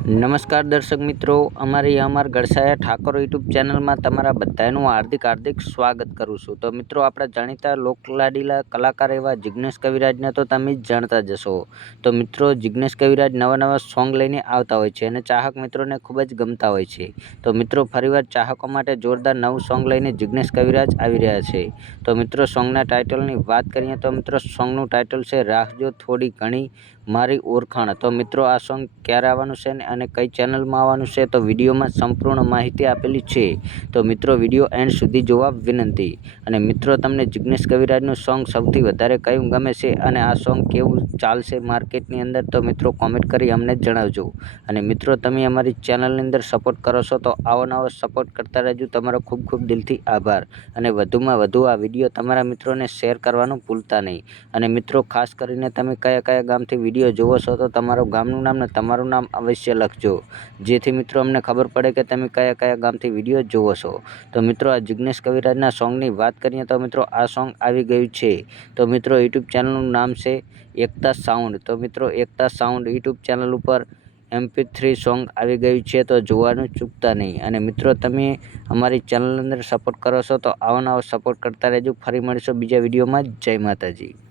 નમસ્કાર દર્શક મિત્રો, અમારી અમાર ગળસાયા ઠાકોર યુટ્યુબ ચેનલમાં તમારા બધાનું હાર્દિક હાર્દિક સ્વાગત કરું છું. તો મિત્રો, આપણા જાણીતા લોકલાડીલા કલાકાર એવા જિગ્નેશ કવિરાજને તો તમે જ જાણતા જ હશો. તો મિત્રો, જિગ્નેશ કવિરાજ નવા નવા સોંગ લઈને આવતા હોય છે અને ચાહક મિત્રોને ખૂબ જ ગમતા હોય છે. તો મિત્રો, ફરીવાર ચાહકો માટે જોરદાર નવું સોંગ લઈને જિગ્નેશ કવિરાજ આવી રહ્યા છે. તો મિત્રો, સોંગના ટાઇટલની વાત કરીએ તો મિત્રો, સોંગનું ટાઇટલ છે રાખજો થોડી ઘણી મારી ઓળખાણ તો મિત્રો, આ સોંગ ક્યારે આવવાનું છે ને અને કઈ ચેનલમાં આવવાનું છે તો વિડીયોમાં સંપૂર્ણ માહિતી આપેલી છે. તો મિત્રો, વીડિયો એન્ડ સુધી જોવા વિનંતી. અને મિત્રો, તમને જિગ્નેશ કવિરાજનું સોંગ સૌથી વધારે કયું ગમે છે અને આ સોંગ કેવું ચાલશે માર્કેટની અંદર તો મિત્રો કોમેન્ટ કરી અમને જણાવજો. અને મિત્રો, તમે અમારી ચેનલની અંદર સપોર્ટ કરો છો તો આવો નવો સપોર્ટ કરતા રહેજો. તમારો ખૂબ ખૂબ દિલથી આભાર. અને વધુમાં વધુ આ વીડિયો તમારા મિત્રોને શેર કરવાનું ભૂલતા નહીં. અને મિત્રો, ખાસ કરીને તમે કયા કયા ગામથી વીડિયો જોવો છો તો તમારું ગામનું નામ ને તમારું નામ અવશ્ય લખજો જેથી મિત્રો અમને ખબર પડે કે તમે કયા કયા ગામથી વીડિયો જોવો છો. તો મિત્રો, આ જિગ્નેશ કવિરાજના સોંગની વાત કરીએ તો મિત્રો, આ સોંગ આવી ગયું છે. તો મિત્રો, યુટ્યુબ ચેનલનું નામ છે એકતા સાઉન્ડ તો મિત્રો, એકતા સાઉન્ડ યુટ્યુબ ચેનલ ઉપર એમપી થ્રી સોંગ આવી ગયું છે, તો જોવાનું ચૂકતા નહીં. અને મિત્રો, તમે અમારી ચેનલ અંદર સપોર્ટ કરો છો, તો આવો સપોર્ટ કરતા રહેજો. ફરી મળીશું બીજા વિડીયોમાં. જય માતાજી.